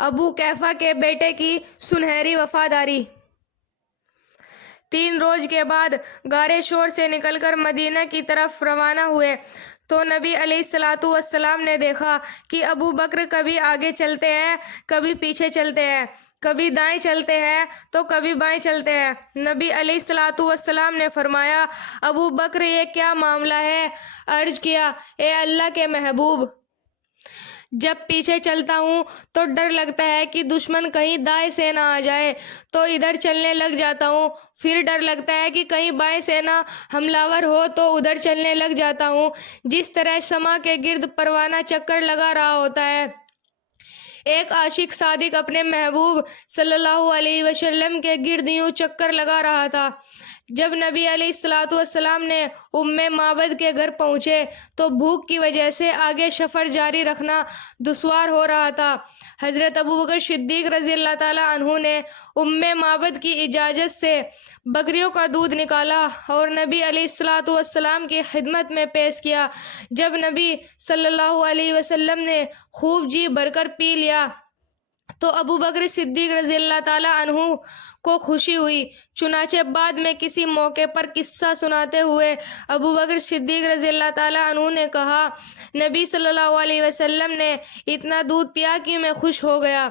ابو کیفا کے بیٹے کی سنہری وفاداری۔ 3 روز کے بعد غار شور سے نکل کر مدینہ کی طرف روانہ ہوئے تو نبی علیہ السلام نے دیکھا کہ ابو بکر کبھی آگے چلتے ہیں، کبھی پیچھے چلتے ہیں، کبھی دائیں چلتے ہیں تو کبھی بائیں چلتے ہیں۔ نبی علیہ السلام نے فرمایا، ابو بکر یہ کیا معاملہ ہے؟ عرض کیا، اے اللہ کے محبوب، جب پیچھے چلتا ہوں تو ڈر لگتا ہے کہ دشمن کہیں دائیں سے نہ آ جائے تو ادھر چلنے لگ جاتا ہوں، پھر ڈر لگتا ہے کہ کہیں بائیں سے نہ حملہ ہو تو ادھر چلنے لگ جاتا ہوں، جس طرح شمع کے گرد پروانہ چکر لگا رہا ہوتا ہے۔ ایک عاشق صادق اپنے محبوب صلی اللہ علیہ وسلم کے گرد یوں چکر لگا رہا تھا۔ جب نبی علیہ السلام نے ام معبد کے گھر پہنچے تو بھوک کی وجہ سے آگے سفر جاری رکھنا دشوار ہو رہا تھا۔ حضرت ابوبکر صدیق رضی اللہ تعالیٰ عنہ نے ام معبد کی اجازت سے بکریوں کا دودھ نکالا اور نبی علیہ السلام کی خدمت میں پیش کیا۔ جب نبی صلی اللہ علیہ وسلم نے خوب جی بھر کر پی لیا تو ابوبکر صدیق رضی اللہ تعالیٰ عنہ کو خوشی ہوئی، چنانچہ بعد میں کسی موقع پر قصہ سناتے ہوئے ابوبکر صدیق رضی اللہ تعالیٰ عنہ نے کہا، نبی صلی اللہ علیہ وسلم نے اتنا دودھ پیا کہ میں خوش ہو گیا۔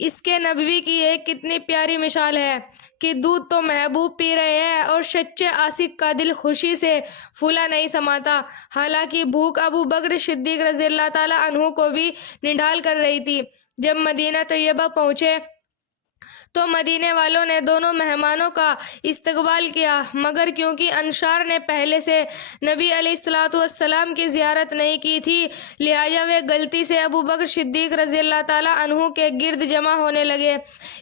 اس کے نبوی کی ایک کتنی پیاری مثال ہے کہ دودھ تو محبوب پی رہے ہیں اور سچے عاشق کا دل خوشی سے پھولا نہیں سماتا۔ حالانکہ بھوک ابوبکر صدیق رضی اللہ تعالیٰ عنہ کو بھی نڈال کر رہی تھی۔ جب مدینہ طیبہ پہنچے تو مدینے والوں نے دونوں مہمانوں کا استقبال کیا، مگر کیونکہ انصار نے پہلے سے نبی علیہ السلام کی زیارت نہیں کی تھی لہٰذا وہ غلطی سے ابوبکر صدیق رضی اللہ تعالیٰ عنہ کے گرد جمع ہونے لگے۔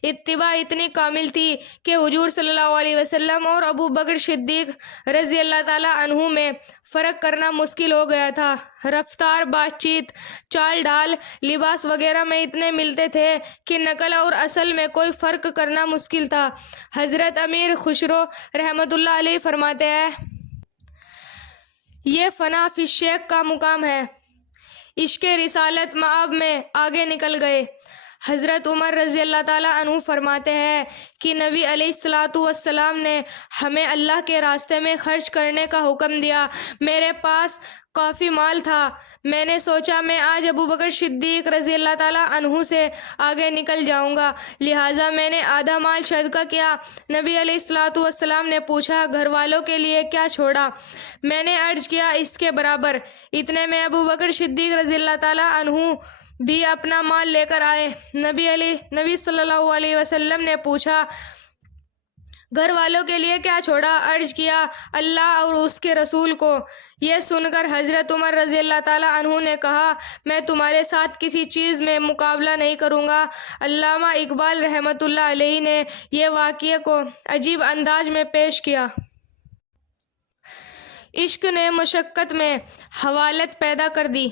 اتباع اتنی کامل تھی کہ حضور صلی اللہ علیہ وسلم اور ابوبکر صدیق رضی اللہ تعالیٰ عنہ میں فرق کرنا مشکل ہو گیا تھا۔ رفتار، بات چیت، چال ڈھال، لباس وغیرہ میں اتنے ملتے تھے کہ نقل اور اصل میں کوئی فرق کرنا مشکل تھا۔ حضرت امیر خسرو رحمۃ اللہ علیہ فرماتے ہیں، یہ فنا فی الشیخ کا مقام ہے، عشق رسالت مآب میں آگے نکل گئے۔ حضرت عمر رضی اللہ تعالیٰ عنہ فرماتے ہیں کہ نبی علیہ السلام نے ہمیں اللہ کے راستے میں خرچ کرنے کا حکم دیا۔ میرے پاس کافی مال تھا، میں نے سوچا میں آج ابوبکر صدیق رضی اللہ تعالیٰ عنہ سے آگے نکل جاؤں گا، لہٰذا میں نے آدھا مال صدقہ کیا۔ نبی علیہ السلام نے پوچھا، گھر والوں کے لیے کیا چھوڑا؟ میں نے عرض کیا، اس کے برابر۔ اتنے میں ابوبکر صدیق رضی اللہ تعالیٰ عنہ بھی اپنا مال لے کر آئے۔ نبی صلی اللہ علیہ وسلم نے پوچھا، گھر والوں کے لیے کیا چھوڑا؟ عرض کیا، اللہ اور اس کے رسول کو۔ یہ سن کر حضرت عمر رضی اللہ تعالیٰ عنہ نے کہا، میں تمہارے ساتھ کسی چیز میں مقابلہ نہیں کروں گا۔ علامہ اقبال رحمۃ اللہ علیہ نے یہ واقعے کو عجیب انداز میں پیش کیا۔ عشق نے مشقت میں حوالت پیدا کر دی۔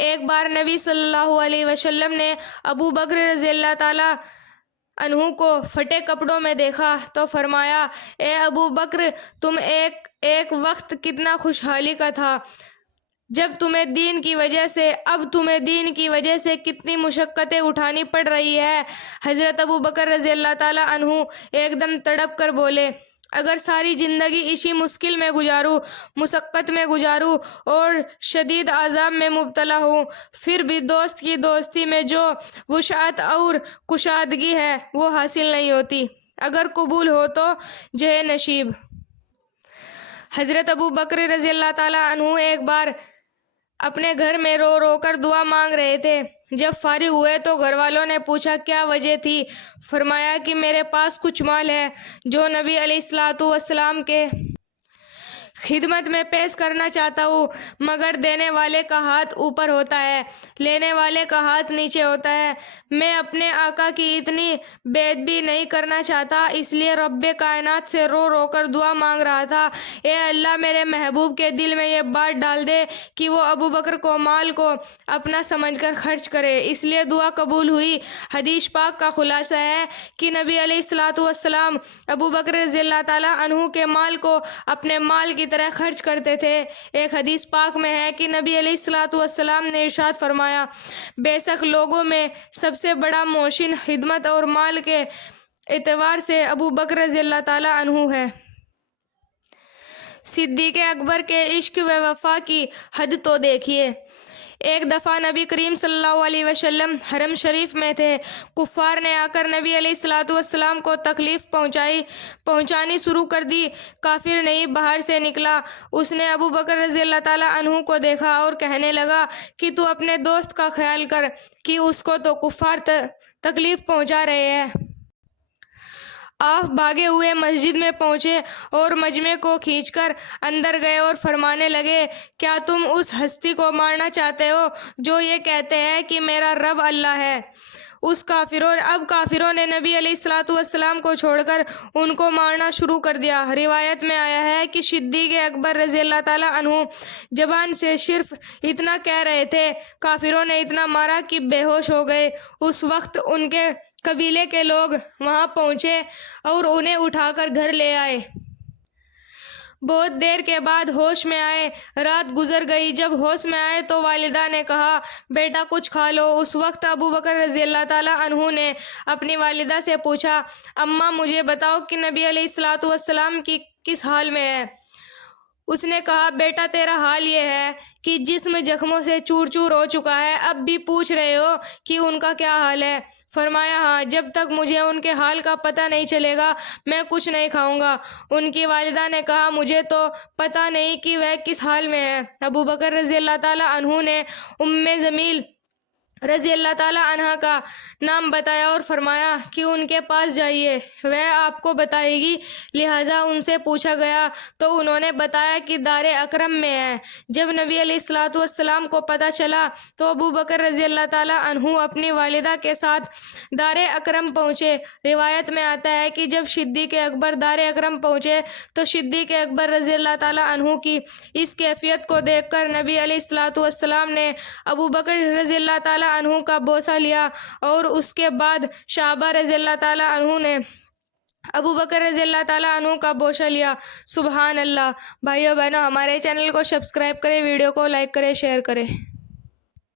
ایک بار نبی صلی اللہ علیہ وسلم نے ابو بکر رضی اللہ تعالیٰ عنہ کو پھٹے کپڑوں میں دیکھا تو فرمایا، اے ابو بکر، تم ایک وقت کتنا خوشحالی کا تھا جب تمہیں دین کی وجہ سے کتنی مشقتیں اٹھانی پڑ رہی ہے۔ حضرت ابو بکر رضی اللہ تعالیٰ عنہ ایک دم تڑپ کر بولے، اگر ساری زندگی اسی مشکل میں گزاروں، مشقت میں گزاروں اور شدید عذاب میں مبتلا ہوں، پھر بھی دوست کی دوستی میں جو وسعت اور کشادگی ہے وہ حاصل نہیں ہوتی، اگر قبول ہو تو جے نصیب۔ حضرت ابو بکر رضی اللہ تعالیٰ عنہ ایک بار اپنے گھر میں رو رو کر دعا مانگ رہے تھے۔ جب فارغ ہوئے تو گھر والوں نے پوچھا، کیا وجہ تھی؟ فرمایا کہ میرے پاس کچھ مال ہے جو نبی علیہ السلام کے خدمت میں پیش کرنا چاہتا ہوں، مگر دینے والے کا ہاتھ اوپر ہوتا ہے، لینے والے کا ہاتھ نیچے ہوتا ہے۔ میں اپنے آقا کی اتنی بے ادبی نہیں کرنا چاہتا، اس لیے رب کائنات سے رو رو کر دعا مانگ رہا تھا، اے اللہ میرے محبوب کے دل میں یہ بات ڈال دے کہ وہ ابو بکر کو مال کو اپنا سمجھ کر خرچ کرے، اس لیے دعا قبول ہوئی۔ حدیث پاک کا خلاصہ ہے کہ نبی علیہ السلام ابو بکر رضی اللہ تعالیٰ عنہ کے مال کو اپنے مال کی طرح خرچ کرتے تھے۔ ایک حدیث پاک میں ہے کہ نبی علیہ الصلوۃ والسلام نے ارشاد فرمایا، بے شک لوگوں میں سب سے بڑا محسن خدمت اور مال کے اعتبار سے ابو بکر رضی اللہ تعالیٰ عنہ ہے۔ صدیق اکبر کے عشق و وفا کی حد تو دیکھیے۔ ایک دفعہ نبی کریم صلی اللہ علیہ وسلم حرم شریف میں تھے۔ کفار نے آ کر نبی علیہ الصلوۃ والسلام کو تکلیف پہنچانی شروع کر دی۔ کافر نہیں باہر سے نکلا، اس نے ابو بکر رضی اللہ تعالیٰ عنہ کو دیکھا اور کہنے لگا کہ تو اپنے دوست کا خیال کر کہ اس کو تو کفار تکلیف پہنچا رہے ہیں۔ آپ بھاگے ہوئے مسجد میں پہنچے اور مجمع کو کھینچ کر اندر گئے اور فرمانے لگے، کیا تم اس ہستی کو مارنا چاہتے ہو جو یہ کہتے ہیں کہ میرا رب اللہ ہے؟ اب کافروں نے نبی علیہ الصلوۃ والسلام کو چھوڑ کر ان کو مارنا شروع کر دیا۔ روایت میں آیا ہے کہ صدیق اکبر رضی اللہ تعالیٰ عنہ زبان سے صرف اتنا کہہ رہے تھے، کافروں نے اتنا مارا کہ بے ہوش ہو گئے۔ اس وقت ان کے قبیلے کے لوگ وہاں پہنچے اور انہیں اٹھا کر گھر لے آئے۔ بہت دیر کے بعد ہوش میں آئے۔ رات گزر گئی۔ جب ہوش میں آئے تو والدہ نے کہا، بیٹا کچھ کھا لو۔ اس وقت ابو بکر رضی اللہ تعالیٰ عنہ نے اپنی والدہ سے پوچھا، اماں مجھے بتاؤ کہ نبی علیہ الصلوۃ والسلام کی کس حال میں ہے؟ اس نے کہا، بیٹا تیرا حال یہ ہے کہ جسم زخموں سے چور چور ہو چکا ہے، اب بھی پوچھ رہے ہو کہ ان کا کیا حال ہے؟ فرمایا، ہاں، جب تک مجھے ان کے حال کا پتہ نہیں چلے گا میں کچھ نہیں کھاؤں گا۔ ان کی والدہ نے کہا، مجھے تو پتہ نہیں کہ وہ کس حال میں ہے۔ ابو بکر رضی اللہ تعالیٰ عنہ نے جمیل رضی اللہ تعالیٰ عنہ کا نام بتایا اور فرمایا کہ ان کے پاس جائیے، وہ آپ کو بتائے گی۔ لہٰذا ان سے پوچھا گیا تو انہوں نے بتایا کہ دار اکرم میں ہے۔ جب نبی علیہ الصلوۃ والسلام کو پتہ چلا تو ابو بکر رضی اللہ تعالیٰ عنہ اپنی والدہ کے ساتھ دار اکرم پہنچے۔ روایت میں آتا ہے کہ جب صدیق اکبر دار اکرم پہنچے تو صدیق اکبر رضی اللہ تعالیٰ عنہ کی اس کیفیت کو دیکھ کر نبی علیہ الصلوۃ والسلام نے ابو بکر رضی اللہ تعالیٰ عنہ کا بوسہ لیا اور اس کے بعد صحابہ رضی اللہ تعالیٰ عنہ نے ابو بکر رضی اللہ تعالیٰ عنہ کا بوسہ لیا۔ سبحان اللہ۔ بھائیو بہنوں، ہمارے چینل کو سبسکرائب کریں، ویڈیو کو لائک کریں، شیئر کریں۔